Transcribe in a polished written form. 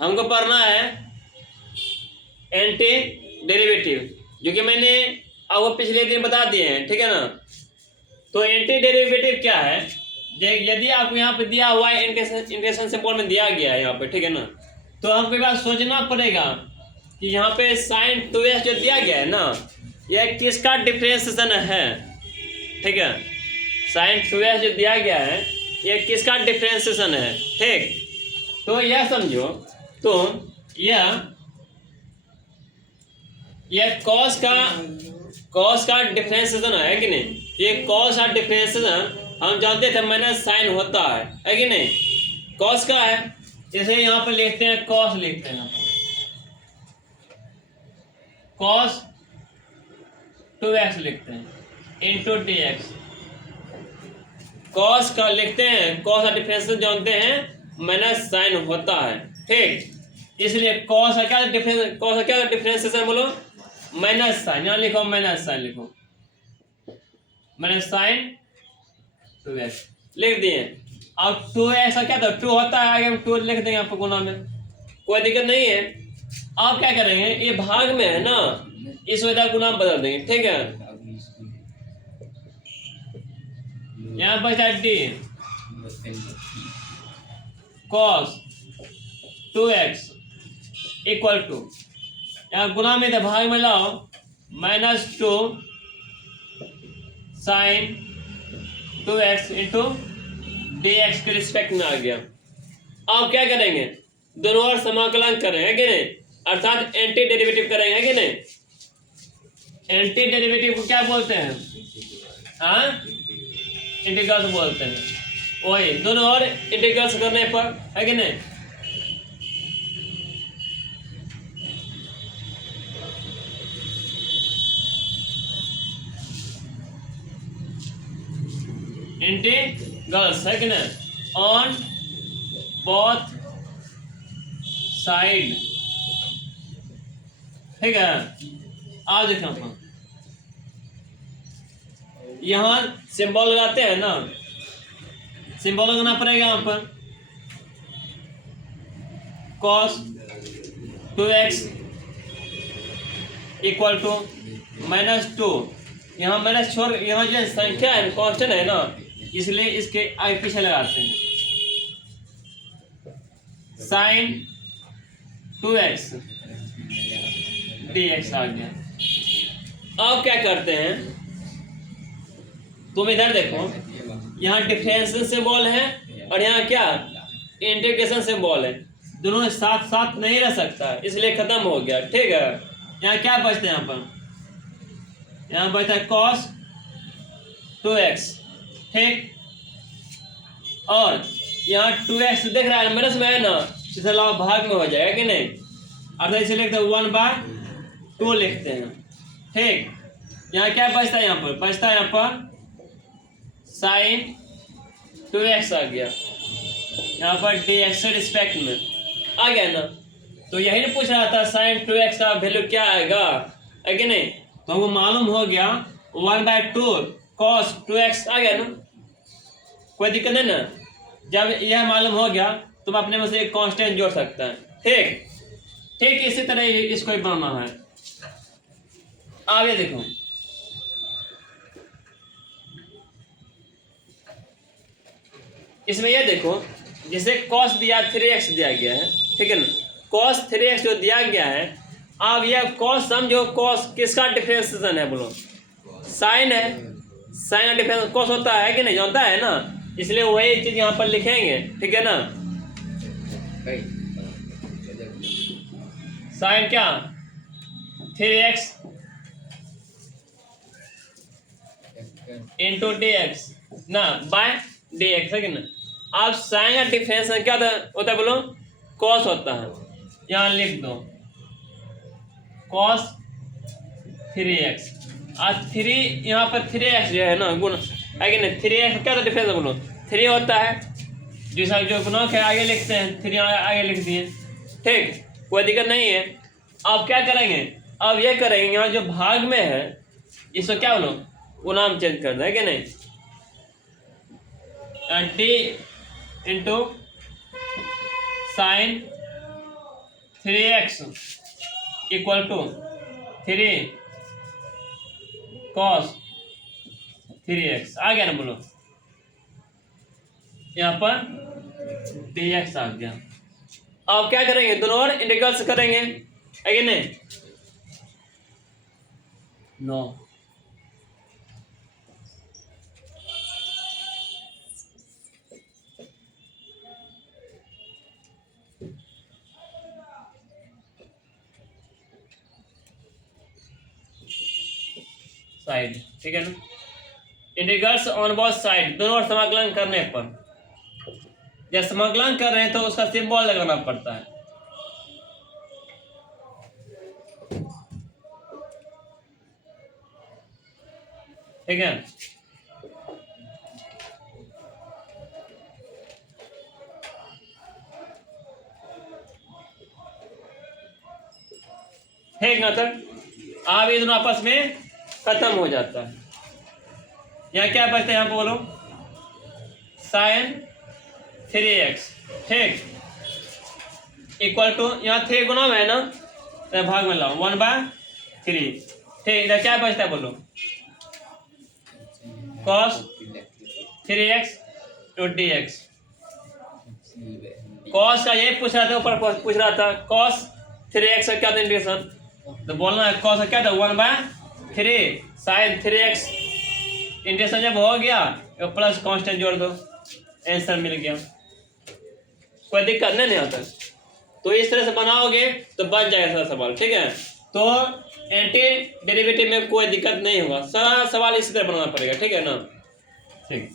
हमको पढ़ना है एंटी डेरिवेटिव, जो कि मैंने आपको पिछले दिन बता दिए हैं, ठीक है ना। तो एंटी डेरिवेटिव क्या है, यदि आपको यहाँ पे दिया हुआ है इंटीग्रेशन सिंबल में दिया गया है यहाँ पे, ठीक है ना, तो हमको एक बार सोचना पड़ेगा कि यहाँ पे sin 2x जो दिया गया है ना, यह किसका डिफरेंशिएशन है, ठीक है। sin 2x जो दिया गया है यह किसका डिफरेंशिएशन है, ठीक। तो यह समझो, तो यह cos का डिफरेंशिएशन है कि नहीं। ये cos का डिफरेंशिएशन हम जानते थे माइनस साइन होता है कि नहीं। cos का है, जैसे यहाँ पर लिखते हैं cos, लिखते हैं cos 2x लिखते हैं इंटू dx। cos का लिखते हैं, cos का डिफरेंशिएशन जानते हैं माइनस साइन होता है, ठीक। इसलिए cos का क्या डिफरेंशिएशन बोलो, माइनस साइन। यहाँ लिखो माइनस साइन, लिखो माइनस साइन 2x लिख दिए। अब 2x का क्या था, 2 होता है, आगे हम 2 लिख देंगे आपको गुना में, कोई दिक्कत नहीं है। आप क्या करेंगे, ये भाग में है ना, इस वजह गुना बदल देंगे, ठीक है। यहाँ बचा D cos 2x equal to, यहाँ गुना में तो भाग में लाओ -2 sin 2x इंटू dx के रिस्पेक्ट में आ गया। अब क्या करेंगे, दोनों ओर समाकलन करेंगे कि नहीं, अर्थात एंटी डेरिवेटिव करेंगे कि नहीं। एंटी डेरिवेटिव को क्या बोलते हैं, हाँ, इंटीग्रल्स बोलते हैं। वही दोनों ओर इंटीग्रल्स करने पर, है कि नहीं। इंटीग्रल्स है कि नहीं, ऑन बोथ साइड, ठीक है। आज देखो हम यहाँ सिंबल लगाते हैं ना, सिंबल लगाना पड़ेगा यहाँ पर cos 2x इक्वल टू -2। यहाँ माइनस छोड़, यहाँ जो संख्या है कांस्टेंट है ना, इसलिए इसके आगे पीछे लगाते हैं sin 2x dx आ गया। अब क्या करते हैं, तुम इधर देखो, यहाँ डिफरेंशियल सिंबल है और यहाँ क्या इंटीग्रेशन सिंबल है, दोनों साथ साथ नहीं रह सकता, इसलिए खत्म हो गया, ठीक है। यहाँ क्या बचता है, यहाँ बचता है cos 2x, ठीक। और यहाँ 2x देख रहा है माइनस में है ना, इसके अलावा भाग में हो जाएगा कि नहीं, अर्थात इसे लिखते हैं 1/2 लिखते हैं, ठीक। यहाँ क्या बचता है, यहाँ पर बचता है यहाँ पर sin 2x आ गया, यहाँ पर dx के रिस्पेक्ट में आ गया ना। तो यही नहीं पूछ रहा था sin 2x का वैल्यू क्या आएगा, है कि नहीं। तो हमको मालूम हो गया 1/2 cos 2x आ गया ना, कोई दिक्कत नहीं ना। जब यह मालूम हो गया तुम अपने में से एक कांस्टेंट जोड़ सकता है, ठीक। ठीक इसी तरह इसको ही बनाना है। आगे देखो, इसमें यह देखो, जैसे cos दिया 3x दिया गया है, ठीक है ना। cos 3x जो दिया गया है, अब यह cos समझो, cos किसका डिफरेंशिएशन है बोलो, साइन है, साइन का डिफरेंस cos होता है कि नहीं, जानता है ना, इसलिए वही चीज यहाँ पर लिखेंगे, ठीक है ना। साइन क्या 3x इंटू dx ना बाय dx, है कि ना। अब साइन का डिफरेंस क्या होता है बोलो, cos होता है, यहाँ लिख दो cos 3x। आज 3 यहाँ पर 3x जो है ना गुण, है कि नहीं, 3x क्या डिफरेंस है बोलो, 3 होता है, जैसा जो गुणक है आगे लिखते हैं, 3 आगे लिख दिए, ठीक, कोई दिक्कत नहीं है। अब क्या करेंगे, अब ये करेंगे, यहाँ जो भाग में है इसको क्या बोलो, वो नाम चेंज कर दें, है कि नहीं, d into sine 3x equal to 3 cos 3x आ गया ना, बोलो यहाँ पर dx आ गया। अब क्या करेंगे, दोनों और इंटीग्रल्स करेंगे, है कि नहीं? नो, साइड, ठीक है ना, इंटीग्रल्स ऑन बोथ साइड, दोनों ओर समाकलन करने पर, जब समाकलन कर रहे हैं तो उसका सिंबल लगाना पड़ता है। ठीक है, ठीक ना सर, अब ये दोनों आपस में खत्म हो जाता है। यहाँ क्या बचता है, यहाँ पे बोलो sin 3x, ठीक, इक्वल टू, यहाँ 3 गुना में है ना, तो भाग में लाओ 1/3, ठीक, इधर क्या बचता है बोलो, cos 3x to dx। cos का ये पूछ रहा था, ऊपर पूछ रहा था cos 3x का क्या था इंटीग्रेशन, तो बोलना है cos का क्या था 1/3 sin 3x, इंटीग्रेशन जब हो गया तो प्लस कांस्टेंट जोड़ दो, आंसर मिल गया, कोई दिक्कत नहीं आता। तो इस तरह से बनाओगे तो बन जाएगा सारा सवाल, ठीक है। तो एंटी डेरिवेटिव में कोई दिक्कत नहीं होगा, सारा सवाल इसी तरह बनाना पड़ेगा, ठीक है ना, ठीक।